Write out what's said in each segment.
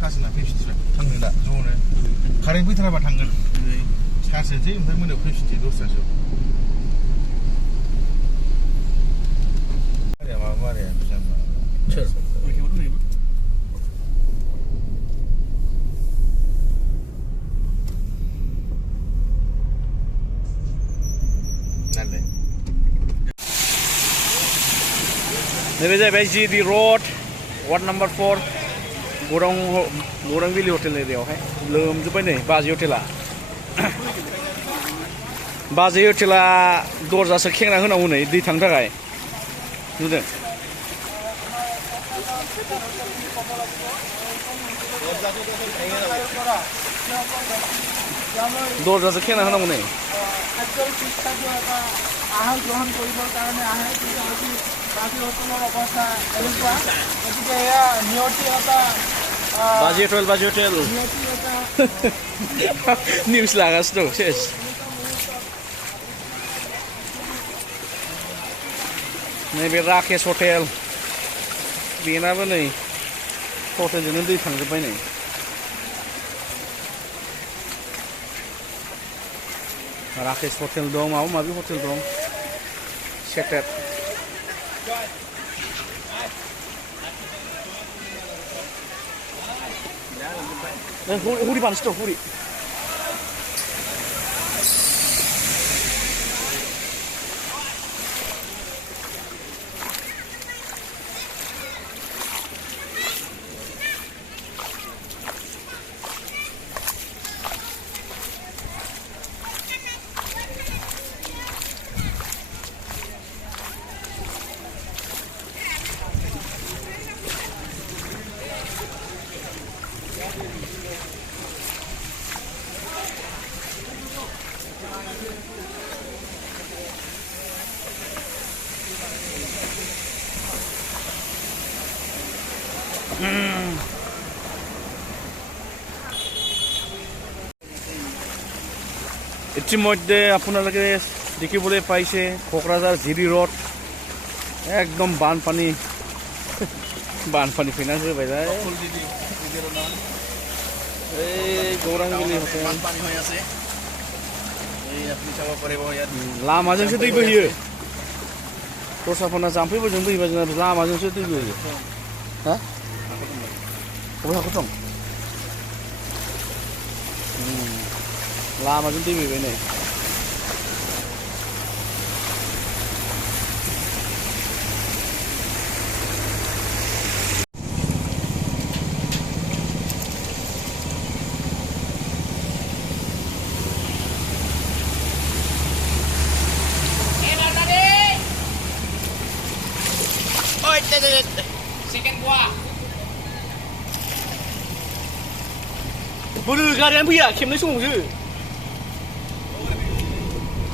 सासेना फैफिनसिगोन थांनो दा ज'नो कारेन्ट फैथाराबा थांगोन चार्ज होनोसै ओमफ्राय मोनायाव फैफिनसै 10टासोआव माबा मारिया सोर नैबे जाहैबाय GD रोड वार्ड नम्बर 4 गौरांबिलि हटेल एरियायावहाय लोमजोब्बाय नै बाजै हटेला बाजै हटेला दरजासो खेंना होनांगौ नै दै थांनो थाखाय नुदों दरजासो खेंना होनांगौ नै আহাৰ গ্ৰহণ কৰিবৰ কাৰণে আহে কিন্তু আজি বাজী হোটেলৰ অৱস্থা এনেকুৱা গতিকে এয়া নিয়তি এটা বাজী হোটেল নিউজ লাগাसिनो दं सेस नैबे राकेश हटेल बेनाबो नै हटेलजोंनो दै थांजोब्बाय नै राकेश हटेल दं माबा माबि हटेल दं सेटेड हुरि बानसि दं हुरि ইতিমধ্যে আপোনালোকে দেখিবলৈ পাইছে কোকৰাঝাৰ জিৰি ৰোড একদম বানপানী ফেনা হৈ যায় এই গৌৰাংবিলি হোটেল বানপানী হৈ আছে এই আপুনি চাব পাৰিব ইয়াত लामाजोंसो दै बोहैयो दस्राफोरना जाम्फैफोरजों बोहैबा जोंना लामाजोंसो दै बोहैयो हा बबे हाखर दं लामाजों दै बोहैबाय नै बोरो गारियानो फैया खेबनाय समावसो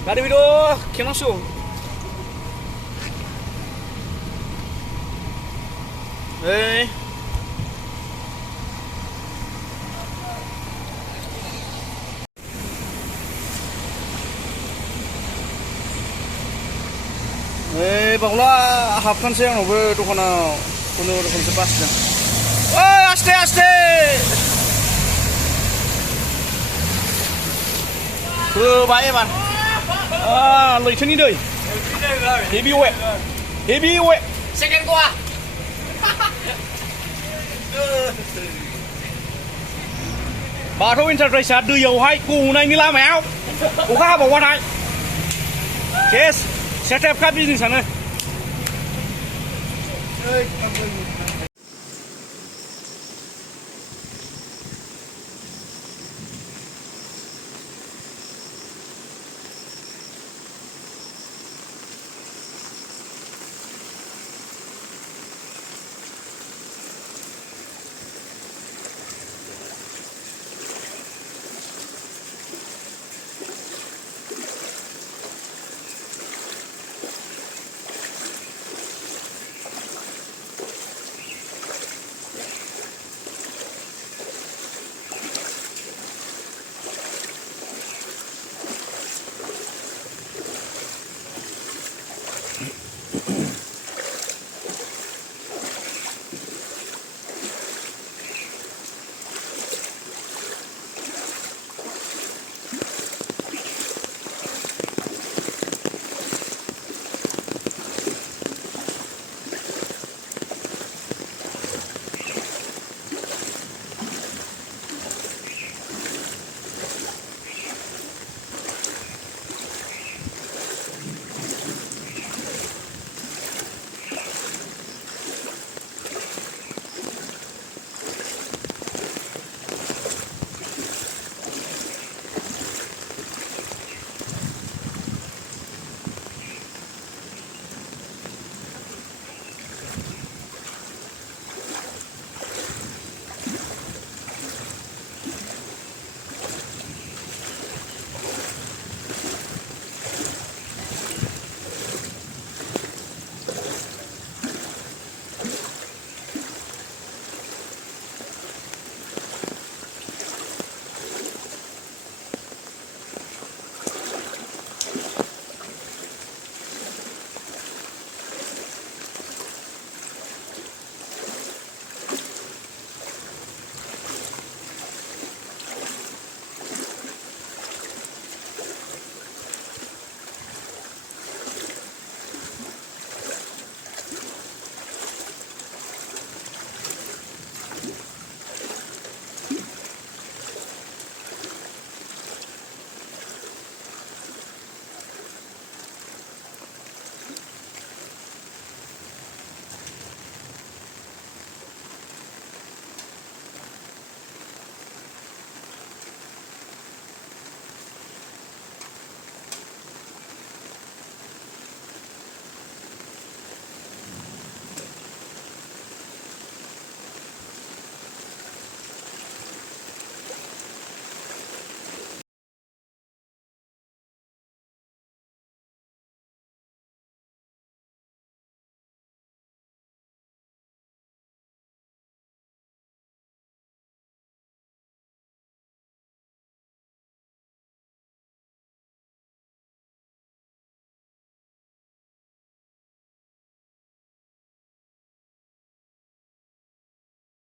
गारि फैद' खेबनांसिगौ ओइ बावला हाबखानोसै आंनावबो दखानाव खुनुरुखुमसो बासिदों ओइ आस्ते होबाय एबार लैथोनि दै हेभि वेट सेकेन्ड गवा बाथौ इन्टारप्राइजआ दैयावहाय गनायनि लामायाव अखा हाबावबाथाय सेस सेटेपखा बिजनेसानो